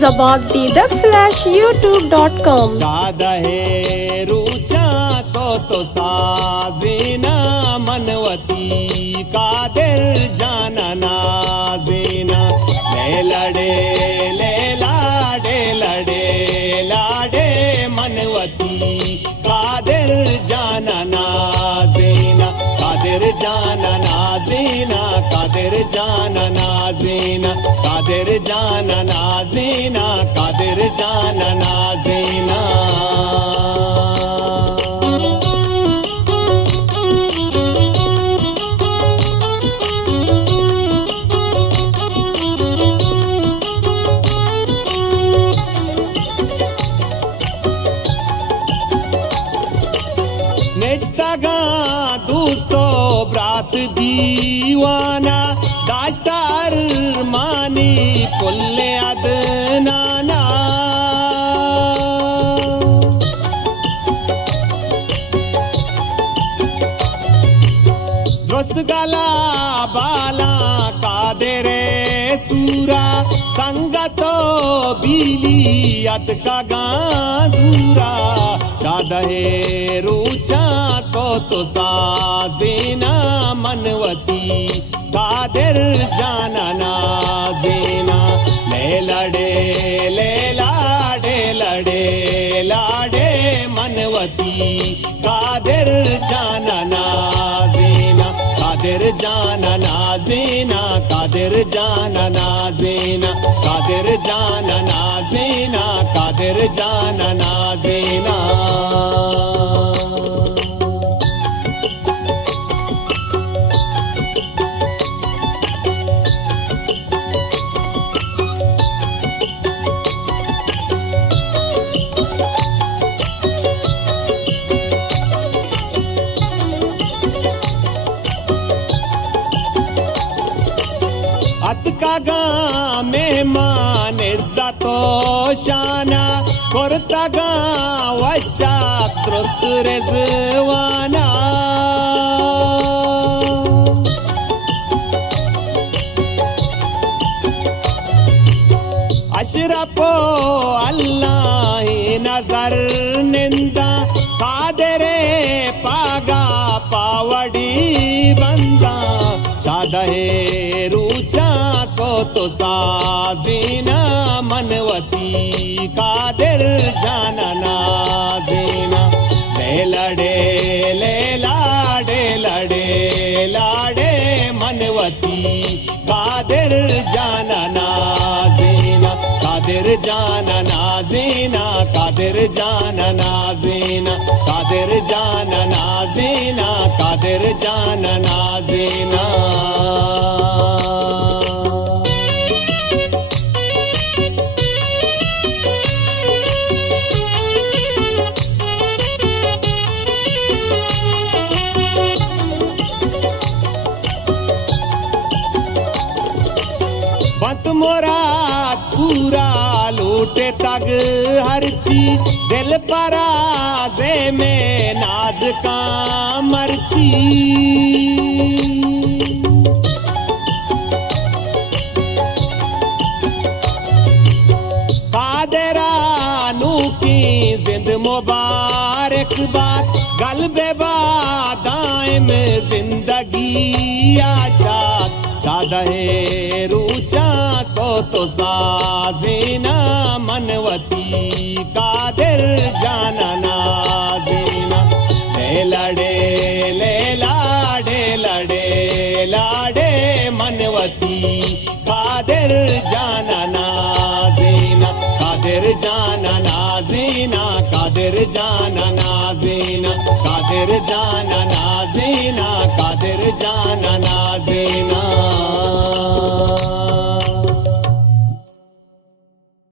zabak/youtube.com शाद है रुचा सो तो साजीना मनवती कादिर जाना नाजीना ले लड़े लाडे मनवती कादिर जाना नाजीना कादिर जाना नाजीना कादिर जाना नाजीना कादिर जाना नाजीना कादिर जाना नाजीना नेस्तागा दोस्तो ब्रात दीवाना दास्तार मानी पुल्ले अदनाना दोस्त गाला बाला कादेरे सूरा संगतो बीली अत का गांधूरा शाद है रुचा सो तो साजीना मनवती कादिर जाना नाजीना ले लाडे मनवती कादिर जाना नाजीना कादिर जाना नाजीना कादिर जाना नाजीना कादिर जाना नाजीना कादिर जाना नाजीना अतकागा मेहमान इज्जतो शाना कुर्तागा वशा दुरुस्त रिजवाना अशरफो अल्लाह नजर निंदा कादरे पागा पावड़ी बंदा शाद है रुचा सो तो साजीना मनवती कादिर जाना नाजीना ले लाडे मनवती कादिर जाना नाजीना कादिर जाना नाजीना कादिर जाना नाजीना कादिर जाना नाजीना कादिर जाना नाजीना बंत मोरा पूरा लूटे तग हरची दिल पराजे में नाज का मरची कादरानू की जिंद मुबारक बात गलबे दायम जिंदगी आशात शाद है रुचा सो तो साजीना मनवती कादिर जाना नाजीना ले लाडे मनवती कादिर जाना नाजीना कादिर जाना नाजीना कादिर जाना नाजीना कादिर जाना नाजीना कादिर जाना